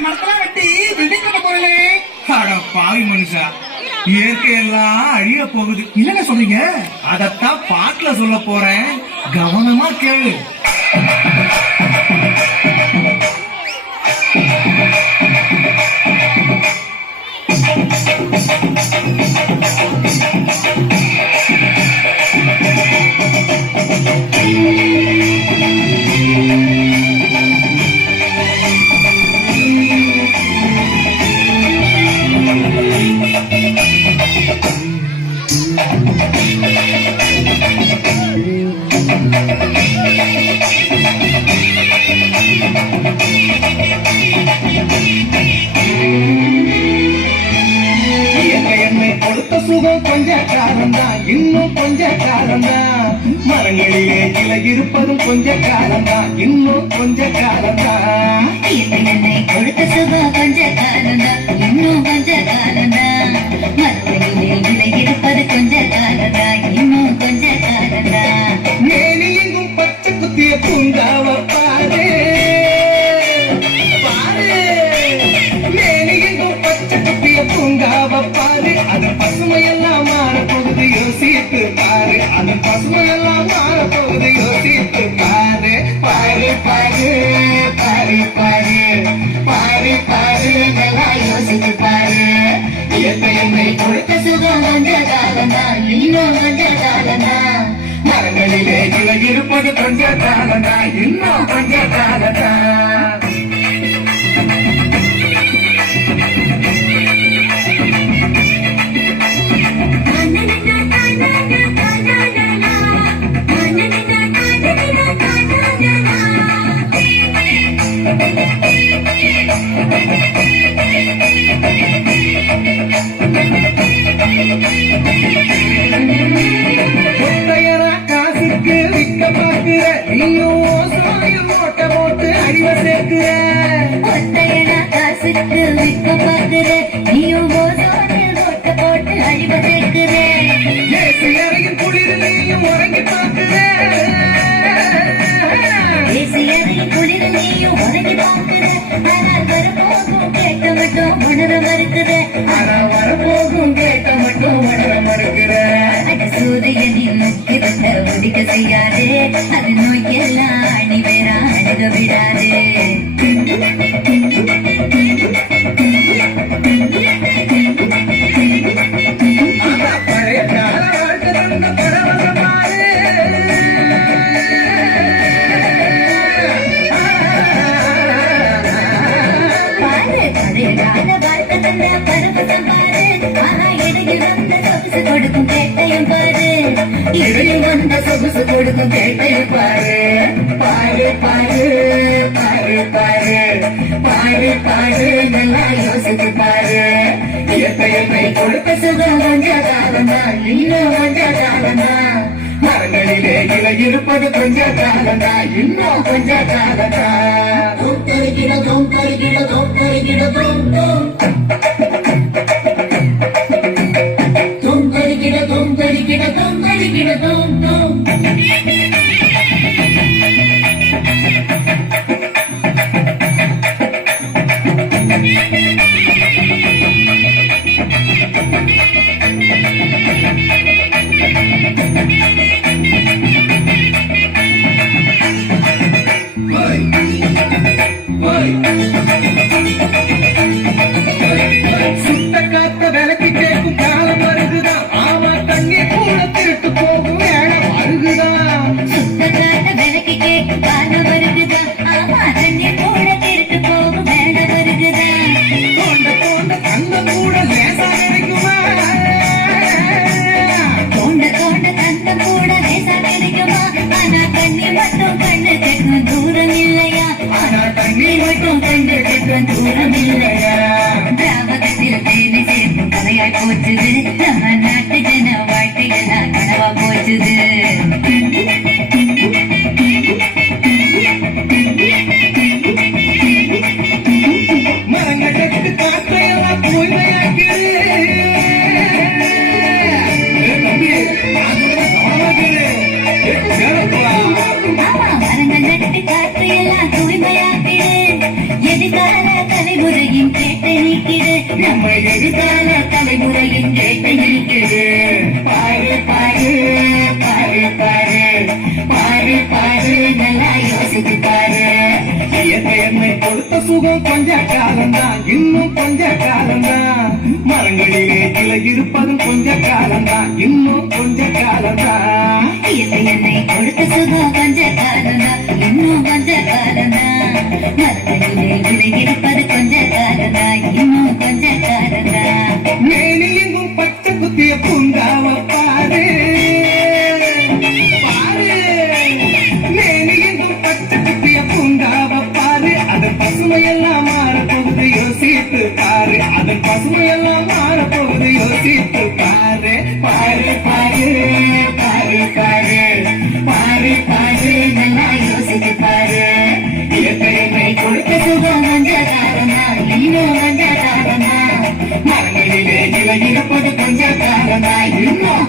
மரத்தெல்லாம் வெட்டி பில்டிங் கட்ட போறீங்களே. அட பாவி மனுஷா, இயற்கையெல்லாம் அழிய போகுது. இல்லன்னு சொல்றீங்க? அதத்தான் பாட்டுல சொல்ல போறேன், கவனமா கேளு. சுகம் கொஞ்ச காலம்தான், இன்னும் கொஞ்ச காலம்தான். மரங்களிலே கிளை இருப்பதும் கொஞ்ச காலம்தான், இன்னும் கொஞ்ச காலம்தான். என்னை கொடுத்த சுகம் கொஞ்ச காலம்தான், இன்னும் கொஞ்ச காலம்தான். மரங்களிலே கிளை இருப்பது கொஞ்ச காலம்தான், இன்னும் கொஞ்ச காலம்தான். மேனி எங்கும் பச்சை குத்திய பூங்காவ பாரு பாரு, மேனி எங்கும் பச்சை குத்திய பூங்காவ பாரு. அது பசுமையெல்லாம் மாறப்போகுது, யோசித்து பாரு. அது பசுமையெல்லாம் மாறப்போகுது, யோசித்து பாரு. பாரு பாரு பாரு பாரு பாரு பாரு, நல்லா யோசித்து பாரு. என்னை கொடுத்த சுகம் கொஞ்ச காலம்தான், இன்னும் கொஞ்ச காலம்தான். மரங்களிலே கிளை இருப்பது கொஞ்ச காலம்தான், இன்னும் கொஞ்ச காலம்தான். காசுக்கு விற்க பாக்குற நீயும் சோயம் மூட்டை போட்டு அறிவ சேர்க்கிற. காசுக்கு விற்க பாக்குற நீயும் சோயம் மூட்டை போட்டு அறிவ சேர்க்கிற. ஏசி அறையின் குளிர் நீயும் உறங்கி பாக்குற. ஏசி அறையின் குளிர் நீயும் உறங்கி பாக்குற. ஆனால் வரப்போகும் கேட்க மட்டும் உணர மறுக்கிற. ஆனால் வரப்போகும் கேட்க மட்டும் உணர மறுக்கிற. சூரியனின் முக்கியத்தை ஒதுக்க செய்யாதே, அது நோய்க்கெல்லாம் அணி வேற அணுக விடாதே. பழைய கால வாழ்க்கை தந்த பரவசம் பாரு. பாரு பழைய கால வாழ்க்கை தந்த பரவசம் பாரு. ஆனா இடையில் வந்த சொகுசு கொடுக்கும் கேட்டையும் பாரு. இடையில் வந்த சொகுசு கொடுக்கும் கேட்டையும் பாரு. பாரு பாரு பாரு பாரு பாரு பாரு, நல்லா யோசித்து பாரு. இயற்கையை கொடுத்த சுகம் கொஞ்ச காலம்தான், இன்னும் கொஞ்ச காலம்தான். மரங்களிலே இலை இருப்பது கொஞ்ச காலம்தான், இன்னும் கொஞ்ச காலம்தான். தோம் தருகிட தோம் தருகிட தோம் தோம் தோம் தருகிட தோம் தருகிட தோம் தருகிட தோம் தோம். சுத்த காத்த விலைக்கு கேட்கும் காலம் வருகுதான். ஆமா, தண்ணி கூட திருட்டு போகும் வேடம் அருகுதான். சுத்த காட்ட விலைக்கு கேட்கும் காலம் வருகுதா. ஆமா, தண்ணி கூட திருட்டு போகும் வேடம் வருகுதா. தோண்ட தோண்ட தங்கம் கூட லேசா கிடைக்குமா? தோண்ட தோண்ட தங்கம் கூட லேசா கிடைக்குமா? ஆனா தண்ணி மட்டும் கண்ணு கெட்டும் தூரம் இல்லையா? ஆனா தண்ணி மட்டும் கண்ணு கெட்டும் தூரம் இல்லையா? திராவகத்தில் தேனி சேர்க்கும் கதையாய் போச்சுது. நம்ம நாட்டு ஜன வாழ்க்கையெல்லாம் கனவா போச்சுது. மரங்கள் கட்டு காற்றையெல்லாம் தூய்மையாக்கிடு. மரங்கள் நட்டு காற்று எல்லாம் தூய்மையாக்கிடு. எதிர்கால தலைவர் தலைமுறையின் கேட்டை நீக்கிடு நம்ம எதிர்கால தலைமுறையின் கேட்டை இருக்குது. பாரு பாரு பாரு பாரு பாரு பாரு நல்லா யோசித்து பாரு. இயற்கை என்னை கொடுத்த சுகம் கொஞ்ச காலம்தான், இன்னும் கொஞ்ச காலம்தான். மரங்களிலே கிளை இருப்பதும் கொஞ்ச காலம்தான், இன்னும் கொஞ்ச காலம்தான். இயற்கை என்னை கொடுத்த சுகம் கொஞ்ச காலம்தான், இன்னும் கொஞ்ச காலம்தான். மரங்களிலே விலை இருப்பது கொஞ்ச காலம்தான், இன்னும் கொஞ்ச காலம்தான். மேனி எங்கும் பச்சை குத்திய பூங்காவ பாரு பாரு. மேனி எங்கும் பச்சை குத்திய பூங்காவ பாரு. அதன் பசுமையெல்லாம் மாறப்போகுது யோசித்து பாரு. அதன் பசுமையெல்லாம் மாறப்போகுது யோசித்து பாரு. பாரு பாரு பாரு பாரு பாரு பாரு நல்லா யோசித்து பாரு. இயற்கையை கொடுத்த சுகம் கொஞ்ச காலம்தான், இன்னும் கொஞ்ச காலம்தான். மரங்களிலே இலை இருப்பது கொஞ்ச காலம்தான், இன்னும்